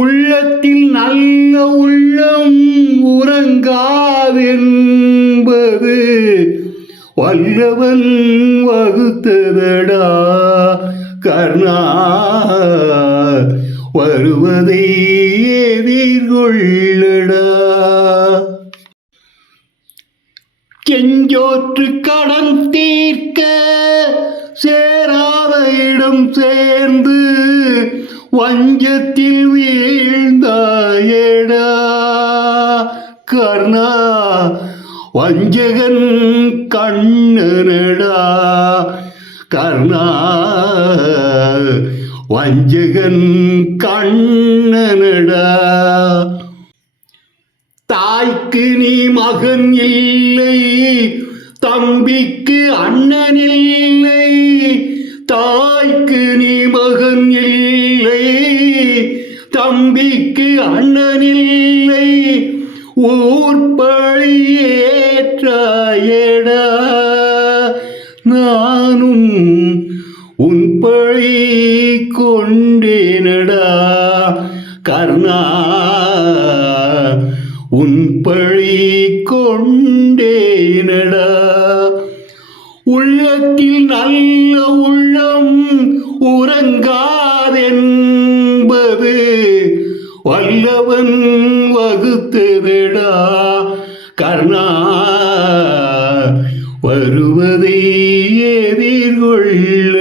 உள்ளத்தில் நல்ல உள்ளம் உறங்காதென்பது வல்லவன் வகுத்ததடா கர்ணா. வருவதை எதிர்கொள்ளடா. செஞ்சோற்று கடன் தீர்க்க சேராத இடம் சேர்ந்து வஞ்சத்தில் வீழ்ந்தாயடா கர்ணா. வஞ்சகன் கண்ணனடா கர்ணா. வஞ்சகன் கண்ணனடா. தாய்க்கு நீ மகன் இல்லை, தம்பிக்கு அண்ணன் இல்லை. தாய்க்கு நீ மகன் இல்லை, தம்பிக்கு அண்ணன் இல்லை. ஊர் பழி ஏற்றாயடா, நானும் உன் பழி கொண்டேனடா கர்ணா. உன் பழி கொண்டேனடா. உள்ளத்தில் நல்ல உள்ளம் உறங்காதென்பது வல்லவன் வகுத்ததடா கர்ணா. வருவதை எதிர்கொள்ள